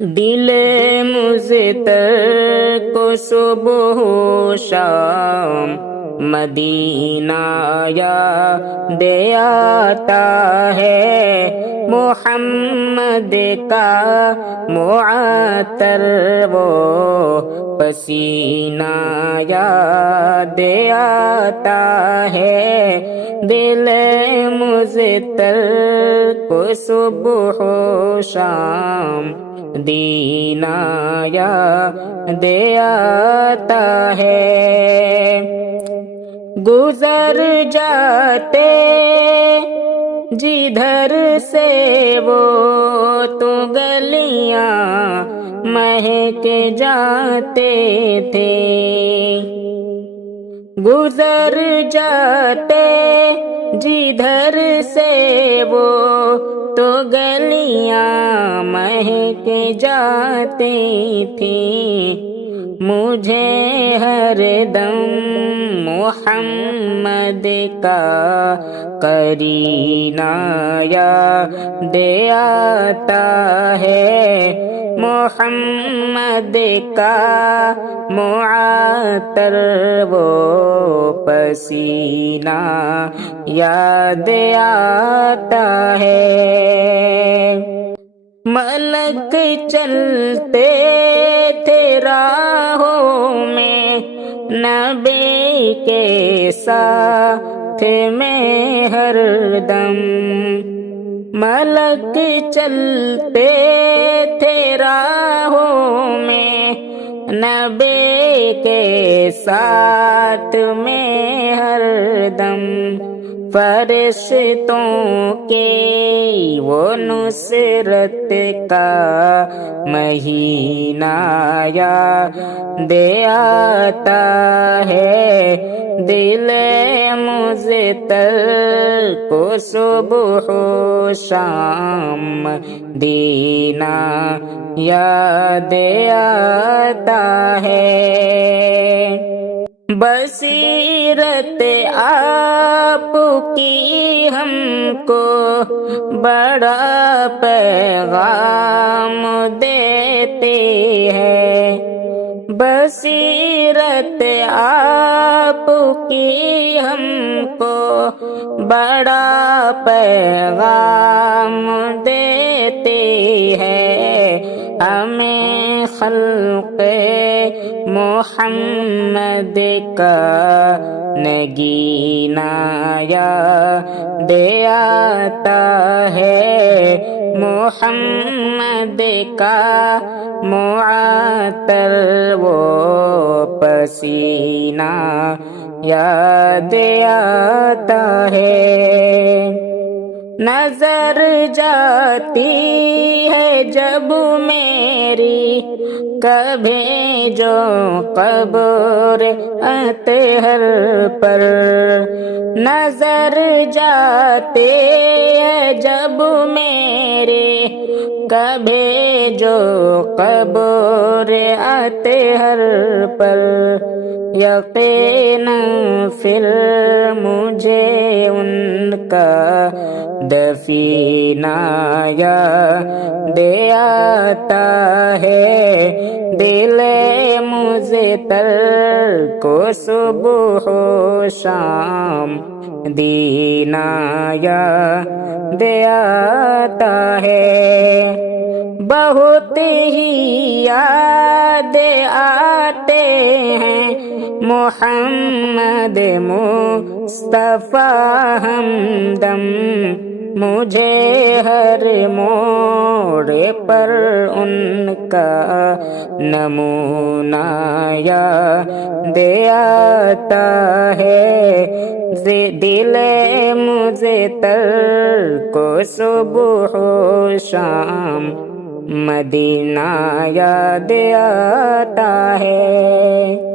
دل مزتر کو صبح و شام مدینہ یاد آتا ہے، محمد کا معطر وہ پسینہ یاد آتا ہے، دل مزتر کو صبح و شام دینا یاد آتا ہے۔ گزر جاتے جدھر سے وہ تو گلیاں مہک جاتے تھے، گزر جاتے جدھر سے وہ تو گلیاں مہک جاتی تھیں، مجھے ہر دم محمد کا قرینہ یاد آتا ہے، محمد کا معطر وہ پسینہ یاد آتا ہے۔ ملک چلتے تھے راہوں میں نبی کے ساتھ میں ہر دم، ملک چلتے تھے راہوں میں نبی کے ساتھ میں ہر دم، فرشتوں کے وہ نصرت کا مہینہ یاد آتا ہے، دل مزتر کو صبح و شام دینا یاد آتا ہے۔ بصیرت آپ کی ہم کو بڑا پیغام دیتے ہیں، بصیرت آپ کی ہم کو بڑا پیغام دیتے ہیں، ہمیں خلق محمد کا نگینہ یاد آتا ہے، محمد کا معطر وہ پسینہ یاد آتا ہے۔ نظر جاتی ہے جب میری کبھی جو قبر اطہر پر، نظر جاتے ہے جب میرے کبھی جو قبر اطہر پر، یقیناً پھر مجھے ان کا دفینہ یاد آتا ہے، دل مزتر کو صبح و شام دینا یاد آتا ہے، بہت ہی یاد آتے ہیں محمد مصطفیٰ ہمدم، مجھے ہر موڑ پر ان کا نمونہ یاد آتا ہے، دل مزتر کو صبح و شام مدینہ یاد آتا ہے۔